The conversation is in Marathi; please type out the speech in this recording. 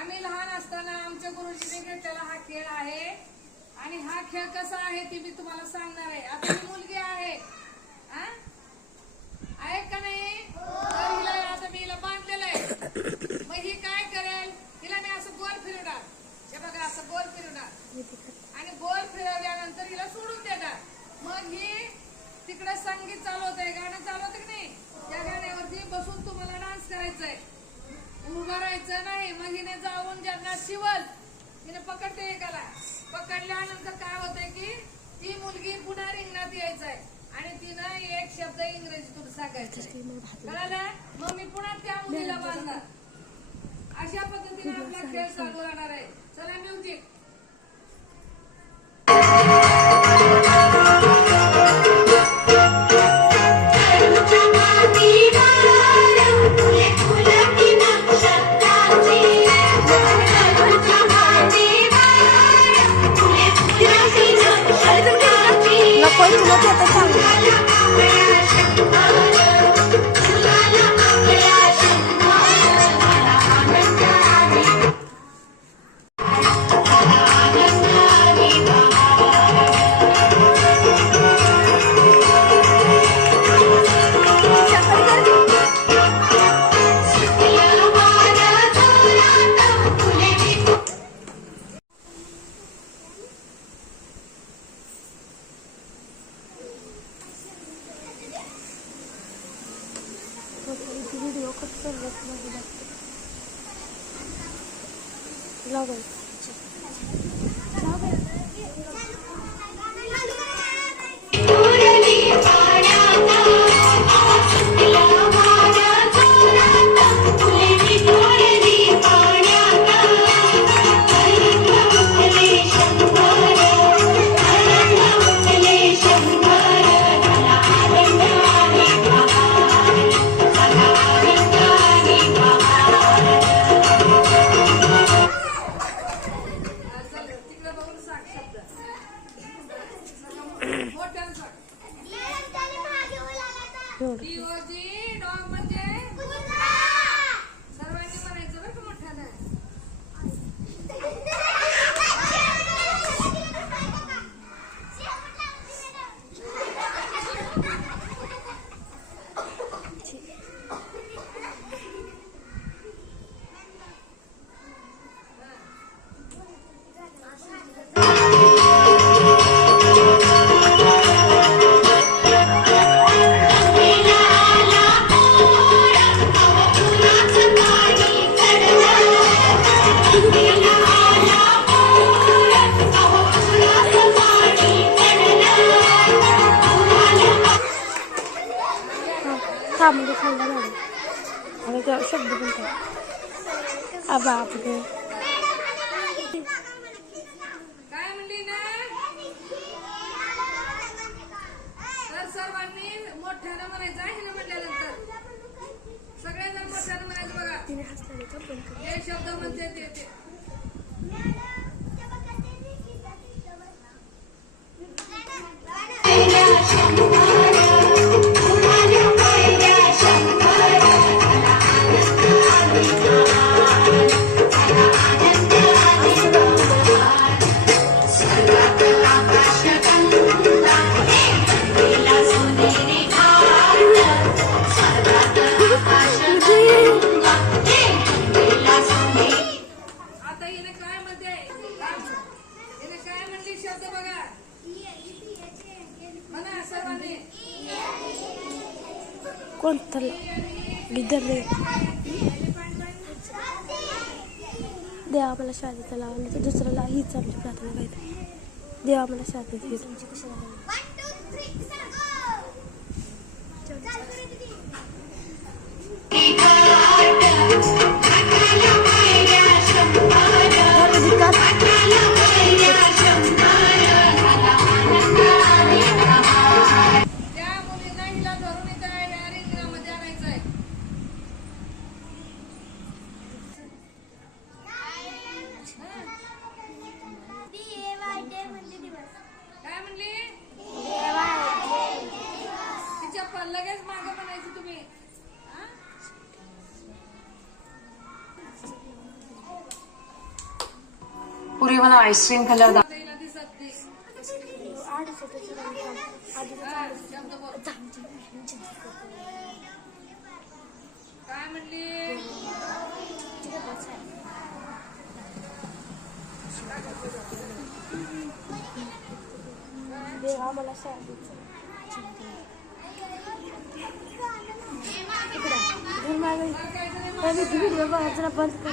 आम्ही लहान असताना आमच्या गुरुजीने घेतलेला हा खेळ आहे आणि हा खेळ कसा आहे ते मी तुम्हाला सांगणार आहे. आता ही मुलगी आहे आहे का नाही? तर हिला आता मी हिला बांधलेलं आहे. मग ही काय करेल? हिला मी असं गोल फिरवणार. हे बघा असं गोल फिरवणार आणि गोल फिरवल्यानंतर हिला सोडून देणार. मग ही तिकडे संगीत चालवत आहे, गाणं चालवत की नाही, त्या गाण्यावरती बसून तुम्हाला डान्स करायचंय. उभं राहायचं नाही. मग हिने जाऊन ज्यांना शिवल हिने पकडते एकाला. पकडल्यानंतर काय होतंय की ती मुलगी पुन्हा रिंगणात यायचंय आणि तिनं एक शब्द इंग्रजीतून सांगायचं. कळालं? मग मी पुन्हा त्या मुलीला बांधणार. अशा पद्धतीने आपला खेळ चालू राहणार आहे. चला म्युझिक. व्हिडिओ कट करत डॉग म्हणजे सर्वांनी म्हणायचं बरं का मोठ्यानं. म्हणजे खाल्ला मॅडम आणि त्या शब्द पण काय आबा आपले काय म्हणली ना. तर सर्वांनी मोठ्यानं म्हणायचं आहे. हिने म्हटल्यानंतर सगळेजण मोठ्यानं म्हणायचं. बघा तिने हसल्याने हे शब्द म्हणते ते शब्द बघा. म्हणा सर्वांनी. कोणता गिद्दर रे देवा मला शाळेत लावलं तर दुसऱ्याला हीच आमची प्रार्थना काय देवा मला शाळेत घे. लगेच मागं म्हणायचं तुम्ही. कुरकुरे वाला आइसक्रीम कलर तिला दिसत नाही. काय म्हणली? देवा मला शाळेचं घर मागे व्हिडिओ बघायचा बंद कर.